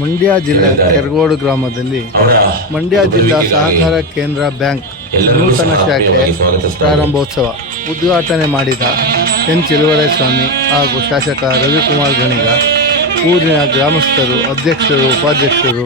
ಮಂಡ್ಯ ಜಿಲ್ಲೆ ಕೆರಗೋಡು ಗ್ರಾಮದಲ್ಲಿ ಮಂಡ್ಯ ಜಿಲ್ಲಾ ಸಹಕಾರ ಕೇಂದ್ರ ಬ್ಯಾಂಕ್ ನೂತನ ಶಾಖೆ ಪ್ರಾರಂಭೋತ್ಸವ ಉದ್ಘಾಟನೆ ಮಾಡಿದ ಎನ್ ಸ್ವಾಮಿ ಹಾಗೂ ಶಾಸಕ ರವಿಕುಮಾರ್ ಗಣಿಗ ಊರಿನ ಗ್ರಾಮಸ್ಥರು ಅಧ್ಯಕ್ಷರು ಉಪಾಧ್ಯಕ್ಷರು.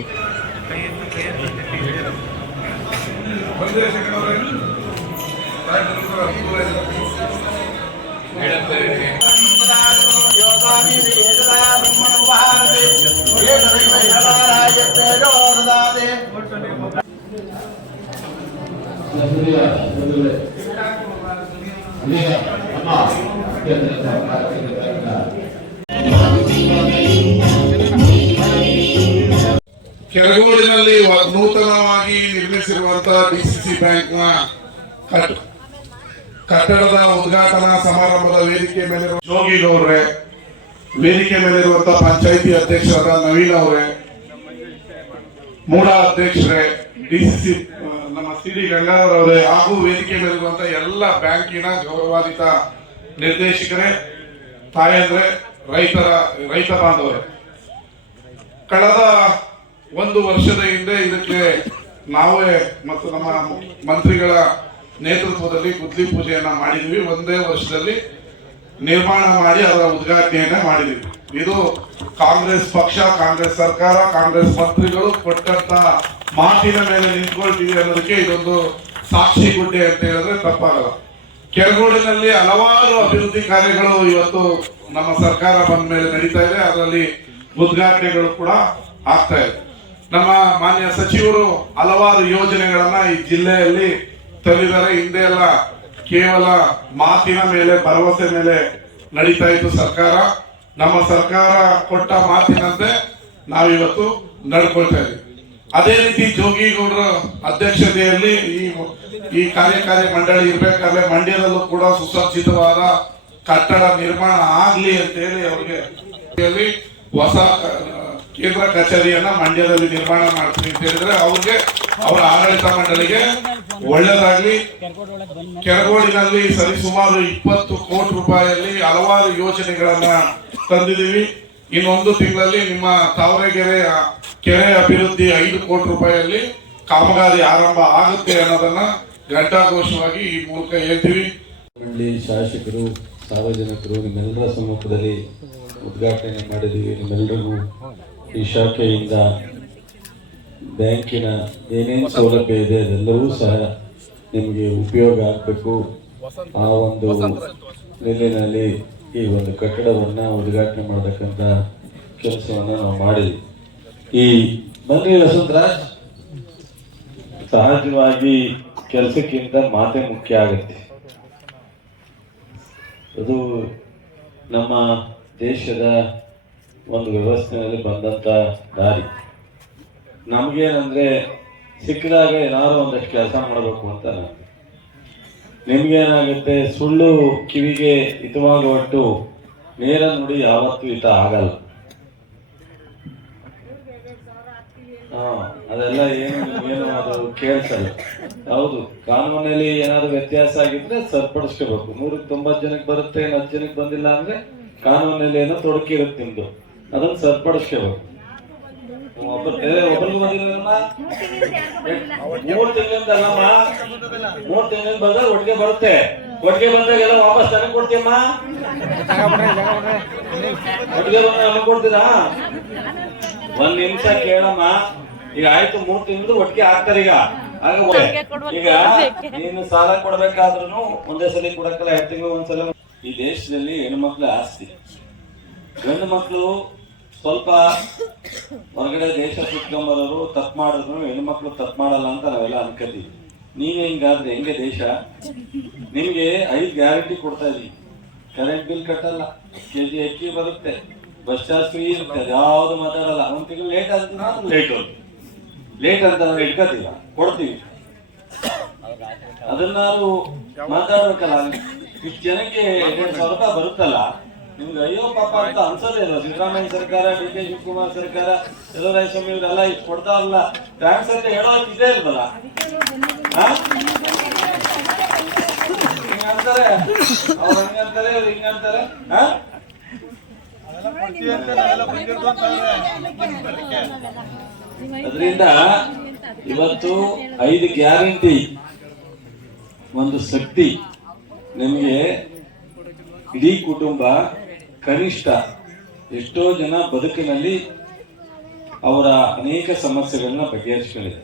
ಕೆರಗೋಡಿನಲ್ಲಿ ನೂತನವಾಗಿ ನಿರ್ಮಿಸಿರುವಂತಹ ಡಿಸಿಸಿ ಬ್ಯಾಂಕ್ನ ನ ಕಟ್ಟಡದ ಉದ್ಘಾಟನಾ ಸಮಾರಂಭದ ವೇದಿಕೆ ಮೇಲಿರುವ ಜೋಗಿಗೌಡ್ರೆ ವೇದಿಕೆ ಮೇಲಿರುವಂತಹ ಪಂಚಾಯಿತಿ ಅಧ್ಯಕ್ಷರಾದ ನವೀನ್ ಅವರೇ, ಮೂಡ ಅಧ್ಯಕ್ಷರೇ ಡಿಸಿಸಿ ನಮ್ಮ ಗಂಗಾಧರವರೇ ಹಾಗೂ ವೇದಿಕೆ ಮೇಲಿರುವಂತಹ ಎಲ್ಲ ಬ್ಯಾಂಕಿನ ಗೌರವಾನ್ವಿತ ನಿರ್ದೇಶಕರೇ, ತಾಯಂದ್ರೆ, ರೈತರ, ರೈತ ಬಾಂಧವರೇ. ಕಳೆದ ಒಂದು ವರ್ಷದ ಹಿಂದೆ ಇದಕ್ಕೆ ನಾವೇ ಮತ್ತು ನಮ್ಮ ಮಂತ್ರಿಗಳ ನೇತೃತ್ವದಲ್ಲಿ ಗುದ್ಲಿ ಪೂಜೆಯನ್ನ ಮಾಡಿದ್ವಿ. ಒಂದೇ ವರ್ಷದಲ್ಲಿ ನಿರ್ಮಾಣ ಮಾಡಿ ಅದರ ಉದ್ಘಾಟನೆಯನ್ನ ಮಾಡಿದ್ವಿ. ಇದು ಕಾಂಗ್ರೆಸ್ ಪಕ್ಷ, ಕಾಂಗ್ರೆಸ್ ಸರ್ಕಾರ, ಕಾಂಗ್ರೆಸ್ ಮಂತ್ರಿಗಳು ಕೊಟ್ಟಂತ ಮಾತಿನ ಮೇಲೆ ನಿಂತ್ಕೊಳ್ತೀವಿ ಅನ್ನೋದಕ್ಕೆ ಇದೊಂದು ಸಾಕ್ಷಿ ಗುಡ್ಡೆ ಅಂತ ಹೇಳಿದ್ರೆ ತಪ್ಪಾಗಲ್ಲ. ಕೆರಗೋಡಿನಲ್ಲಿ ಹಲವಾರು ಅಭಿವೃದ್ಧಿ ಕಾರ್ಯಗಳು ಇವತ್ತು ನಮ್ಮ ಸರ್ಕಾರ ಬಂದ ಮೇಲೆ ನಡೀತಾ ಇದೆ. ಅದರಲ್ಲಿ ಉದ್ಘಾಟನೆಗಳು ಕೂಡ ಆಗ್ತಾ ಇದೆ. ನಮ್ಮ ಮಾನ್ಯ ಸಚಿವರು ಹಲವಾರು ಯೋಜನೆಗಳನ್ನ ಈ ಜಿಲ್ಲೆಯಲ್ಲಿ ತಂದಿದ್ದಾರೆ. ಹಿಂದೆ ಎಲ್ಲ ಕೇವಲ ಮಾತಿನ ಮೇಲೆ, ಭರವಸೆ ಮೇಲೆ ನಡೀತಾ ಇತ್ತು ಸರ್ಕಾರ. ನಮ್ಮ ಸರ್ಕಾರ ಕೊಟ್ಟ ಮಾತಿನಂತೆ ನಾವಿವತ್ತು ನಡ್ಕೊಳ್ತಾ ಇದ್ದೀವಿ. ಅದೇ ರೀತಿ ಜೋಗಿಗೌಡರ ಅಧ್ಯಕ್ಷತೆಯಲ್ಲಿ ಈ ಈ ಕಾರ್ಯಕಾರಿ ಮಂಡಳಿ ಇರಬೇಕಾದ್ರೆ ಮಂಡ್ಯದಲ್ಲೂ ಕೂಡ ಸುಸಜ್ಜಿತವಾದ ಕಟ್ಟಡ ನಿರ್ಮಾಣ ಆಗ್ಲಿ ಅಂತ ಹೇಳಿ ಅವರಿಗೆ ಹೊಸ ಕೇಂದ್ರ ಕಚೇರಿಯನ್ನ ಮಂಡ್ಯದಲ್ಲಿ ನಿರ್ಮಾಣ ಮಾಡ್ತೀನಿ ಅಂತ ಹೇಳಿದ್ರೆ ಅವ್ರಿಗೆ ಅವರ ಆಡಳಿತ ಮಂಡಳಿಗೆ ಒಳ್ಳೇದಾಗ್ಲಿ. ಕೆರಗೋಡಿನಲ್ಲಿ ಸರಿಸುಮಾರು ಇಪ್ಪತ್ತು ಕೋಟಿ ರೂಪಾಯಿಯಲ್ಲಿ ಹಲವಾರು ಯೋಜನೆಗಳನ್ನ ತಂದಿದ್ದೀವಿ. ಇನ್ನೊಂದು ತಿಂಗಳಲ್ಲಿ ನಿಮ್ಮ ತಾವರೆಗೆರೆ ಕೆರೆ ಅಭಿವೃದ್ಧಿ ಐದು ಕೋಟಿ ರೂಪಾಯಿಯಲ್ಲಿ ಕಾಮಗಾರಿ ಆರಂಭ ಆಗುತ್ತೆ ಅನ್ನೋದನ್ನ ಘಂಟಾಘೋಷವಾಗಿ ಈ ಮೂಲಕ ಹೇಳ್ತೀವಿ. ಶಾಸಕರು, ಸಾರ್ವಜನಿಕರು, ನಿಮ್ಮೆಲ್ಲರ ಸಮ್ಮುಖದಲ್ಲಿ ಉದ್ಘಾಟನೆ ಮಾಡಿದ್ದೀವಿ. ನಿಮ್ಮೆಲ್ಲರಿಗೂ ಈ ಶಾಖೆಯಿಂದ ಬ್ಯಾಂಕಿನ ಏನೇನು ಸೌಲಭ್ಯ ಇದೆ, ಅದೆಲ್ಲವೂ ಸಹ ನಿಮಗೆ ಉಪಯೋಗ ಆಗಬೇಕು. ಆ ಒಂದು ನಿಟ್ಟಿನಲ್ಲಿ ಈ ಒಂದು ಕಟ್ಟಡವನ್ನು ಉದ್ಘಾಟನೆ ಮಾಡತಕ್ಕಂಥ ಕೆಲಸವನ್ನು ನಾವು ಮಾಡಿದ್ವಿ. ಈ ಬನ್ನಿ ವಸುಂಧರಾಜ್ ಸಹಜವಾಗಿ ಕೆಲಸಕ್ಕಿಂತ ಮಾತೆ ಮುಖ್ಯ ಆಗುತ್ತೆ. ಅದು ನಮ್ಮ ದೇಶದ ಒಂದು ವ್ಯವಸ್ಥೆಯಲ್ಲಿ ಬಂದಂತ ದಾರಿ. ನಮ್ಗೇನಂದ್ರೆ ಸಿಕ್ಕಿದಾಗ ಏನಾದ್ರು ಒಂದಷ್ಟು ಕೆಲಸ ಮಾಡಬೇಕು ಅಂತ ನಾನು ನಿಮ್ಗೇನಾಗುತ್ತೆ ಸುಳ್ಳು ಕಿವಿಗೆ ಹಿತವಾಗುವಟ್ಟು ನೇರ ನುಡಿ ಯಾವತ್ತೂ ಹಿತ ಆಗಲ್ಲ. ಹಾ, ಅದೆಲ್ಲ ಏನು ಏನು ಅದು ಕೇಳ್ಸಲ್ಲ. ಹೌದು ಕಾನೂನಲ್ಲಿ ಏನಾದ್ರು ವ್ಯತ್ಯಾಸ ಆಗಿದ್ರೆ ಸರಿಪಡಿಸ್ಕೋಬೇಕು. ನೂರಕ್ಕೆ ತೊಂಬತ್ತು ಜನಕ್ಕೆ ಬರುತ್ತೆ, ಏನು ಹತ್ತು ಜನಕ್ಕೆ ಬಂದಿಲ್ಲ ಅಂದ್ರೆ ಕಾನೂನಲ್ಲಿ ಏನೋ ತೊಡಕಿ ಇರುತ್ತೆ ನಿಮ್ದು. ಅದನ್ನ ಸರಿಪಡಿಸ್ಕೋಬೇಕು. ಒಬ್ಬರು ಬೇರೆ ಒಬ್ಬರಿಗೂ ಬಂದಿಲ್ಲ ಮೂರ್ ತಿಂಗಳಿಂದ ಅಲ್ಲಮ್ಮ ಮೂರ್ ತಿಂಗಳಿಂದ ಬಂದಾಗ ಒಟ್ಟಿಗೆ ಬರುತ್ತೆ. ಒಟ್ಟಿಗೆ ಬಂದಾಗ ಎಲ್ಲ ವಾಪಸ್ ತನಕ ಕೊಡ್ತೀಯಮ್ಮ? ಒಟ್ಟಿಗೆ ಬಂದಾಗ ಕೊಡ್ತೀರಾ? ಒಂದ್ ನಿಮಿಷ ಕೇಳಮ್ಮ. ಈಗ ಆಯ್ತು ಮೂರ್ ತಿಂಗಳು ಒಟ್ಟಿಗೆ ಆಗ್ತಾರೆ ಈಗ. ಈಗ ನೀನು ಸಾಲ ಕೊಡ್ಬೇಕಾದ್ರೂ ಒಂದೇ ಸಲ ಕೊಡಕ್ಕಲ್ಲ ಎರಡು ತಿಂಗಳು ಒಂದ್ಸಲ. ಈ ದೇಶದಲ್ಲಿ ಹೆಣ್ಮಕ್ಳು ಆಸ್ತಿ. ಗಂಡು ಮಕ್ಕಳು ಸ್ವಲ್ಪ ಹೊರಗಡೆ ದೇಶ ಸುತ್ಕೊಂಬರೋರು ತಪ್ಪು ಮಾಡಿದ್ರು ಹೆಣ್ಮಕ್ಳು ತಪ್ಪು ಮಾಡಲ್ಲ ಅಂತ ನಾವೆಲ್ಲ ಅನ್ಕೋತೀವಿ. ನೀವ್ ಹಿಂಗಾದ್ರೆ ಹೆಂಗೆ ದೇಶ? ನಿಮ್ಗೆ ಐದು ಗ್ಯಾರಂಟಿ ಕೊಡ್ತಾ ಇದೀವಿ ಕರೆಂಟ್ ಬಿಲ್ ಕಟ್ಟಲ್ಲ. ಕೆ ಜಿ ಅಕ್ಕಿ ಬರುತ್ತೆ. ಬಸ್ ಚಾರ್ಜ್ ಫ್ರೀ ಇರುತ್ತೆ. ಯಾವ್ದು ಮಾತಾಡಲ್ಲ. ಒಂದ್ ತಿಂಗಳು ಲೇಟ್ ಆದ್ರೂ ಲೇಟ್ ಲೇಟ್ ನಾವು ಇಟ್ಕೋತೀವ ಕೊಡ್ತೀವಿ. ಅದನ್ನ ನಾವು ಮಾತಾಡ್ಬೇಕಲ್ಲ. ಇಷ್ಟು ಜನಕ್ಕೆ ಸ್ವಲ್ಪ ಸಾವಿರ ರೂಪಾಯಿ ಬರುತ್ತಲ್ಲ. ನಿಮ್ಗೆ ಅಯ್ಯೋ ಪಾಪ ಅಂತ ಅನ್ಸೋದೇ ಇಲ್ಲ. ಸಿದ್ದರಾಮಯ್ಯ ಸರ್ಕಾರ, ಡಿ ಕೆ ಶಿವಕುಮಾರ್ ಸರ್ಕಾರ ಸ್ವಾಮಿ ಇವರೆಲ್ಲ ಇಷ್ಟು ಕೊಡ್ತಾರಲ್ಲ. ಥ್ಯಾಂಕ್ಸ್ ಅಂತ ಹೇಳೋಕೆ ಇದೇ ಇಲ್ವಲ್ಲ? ಹಿಂಗಂತಾರೆ ಅವ್ರು ಹಂಗಂತಾರೆ ಇವ್ರು ಹಿಂಗಂತಾರೆ ಹಾ? ಅದರಿಂದ ಇವತ್ತು ಐದು ಗ್ಯಾರಂಟಿ ಒಂದು ಶಕ್ತಿ ನಿಮಗೆ ಇಡೀ ಕುಟುಂಬ ಕನಿಷ್ಠ ಎಷ್ಟೋ ಜನ ಬದುಕಿನಲ್ಲಿ ಅವರ ಅನೇಕ ಸಮಸ್ಯೆಗಳನ್ನ ಬಗೆಹರಿಸ್ಕೊಂಡಿದೆ